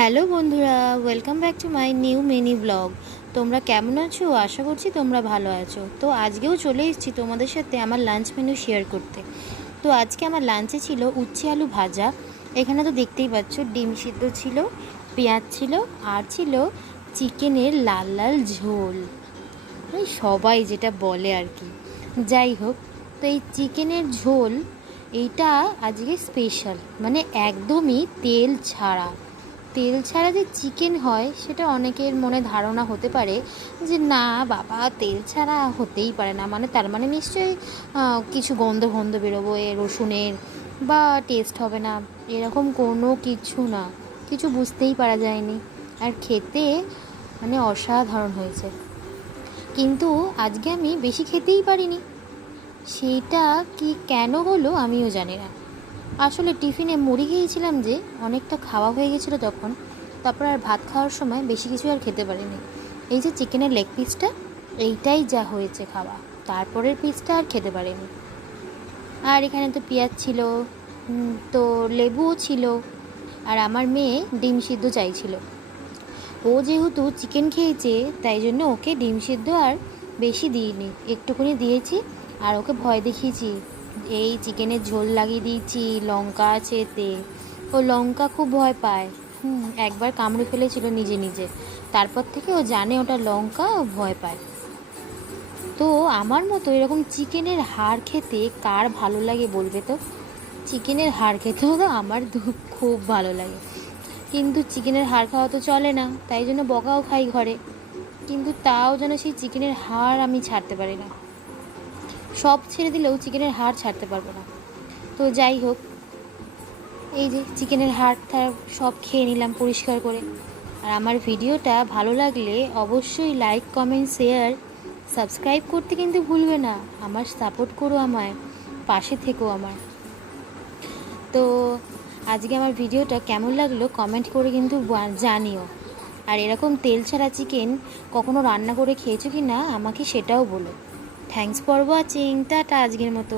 Hello বন্ধুরা, welcome back to my new mini blog. তোমরা কেমন আছো? আশা করছি তোমরা ভালো আছো। তো আজকেও চলে এসেছি তোমাদের সাথে আমার লাঞ্চ মেনু শেয়ার করতে। তো আজকে আমার লাঞ্চে ছিল উচ্ছে আলু ভাজা। এখানে তো দেখতেই পাচ্ছ ডিম সিদ্ধ ছিল, পেঁয়াজ ছিল, আর ছিল চিকেনের লাল লাল ঝোল। এই সবাই যেটা বলে আর কি। যাই হোক, তো এই চিকেনের ঝোল এইটা আজকে স্পেশাল, মানে একদমই তেল ছাড়া। তেল ছাড়া যে চিকেন হয় সেটা অনেকের মনে ধারণা হতে পারে যে না বাবা, তেল ছাড়া হতেই পারে না, মানে তার মানে নিশ্চয়ই কিছু গন্ধ গন্ধ বেরোবো এ রসুনের, বা টেস্ট হবে না। এরকম কোনো কিছু না, কিছু বুঝতেই পারা যায়নি। আর খেতে মানে অসাধারণ হয়েছে। কিন্তু আজকে আমি বেশি খেতেই পারিনি। সেইটা কি কেন হলো আমিও জানি না। আসলে টিফিনে মুড়ি খেয়েছিলাম, যে অনেকটা খাওয়া হয়ে গেছিলো তখন। তারপর আর ভাত খাওয়ার সময় বেশি কিছু আর খেতে পারিনি। এই যে চিকেনের লেগ পিসটা, এইটাই যা হয়েছে খাওয়া, তারপরের পিসটা আর খেতে পারিনি। আর এখানে তো পেঁয়াজ ছিল, তো লেবুও ছিল। আর আমার মেয়ে ডিম সিদ্ধ চাইছিল। ও যেহেতু চিকেন খেয়েছে, তাই জন্য ওকে ডিম সিদ্ধ আর বেশি দিইনি, একটুখানি দিয়েছি। আর ওকে ভয় দেখিয়েছি, এই চিকেনের ঝোল লাগিয়ে দিয়েছি, লঙ্কা আছে এতে। ও লঙ্কা খুব ভয় পায়। একবার কামড়ে ফেলেছিল নিজে নিজে, তারপর থেকে ও জানে ওটা লঙ্কা, ও ভয় পায়। তো আমার মতো এরকম চিকেনের হাড় খেতে কার ভালো লাগে বলবে তো? চিকেনের হাড় খেতেও তো আমার খুব ভালো লাগে। কিন্তু চিকেনের হাড় খাওয়া তো চলে না, তাই জন্য বকাও খাই ঘরে। কিন্তু তাও যেন সেই চিকেনের হাড় আমি ছাড়তে পারি না। সব ছেড়ে দিলেও চিকেনের হাড় ছাড়তে পারবো না। তো যাই হোক, এই যে চিকেনের হাড়টা সব খেয়ে নিলাম পরিষ্কার করে। আর আমার ভিডিওটা ভালো লাগলে অবশ্যই লাইক, কমেন্ট, শেয়ার, সাবস্ক্রাইব করতে কিন্তু ভুলবে না। আমার সাপোর্ট করো, আমায় পাশে থেকো আমার। তো আজকে আমার ভিডিওটা কেমন লাগলো কমেন্ট করে কিন্তু জানিও। আর এরকম তেল ছাড়া চিকেন কখনো রান্না করে খেয়েছো কি না আমাকে সেটাও বলো। Thanks for watching. টাটা আজকের মতো।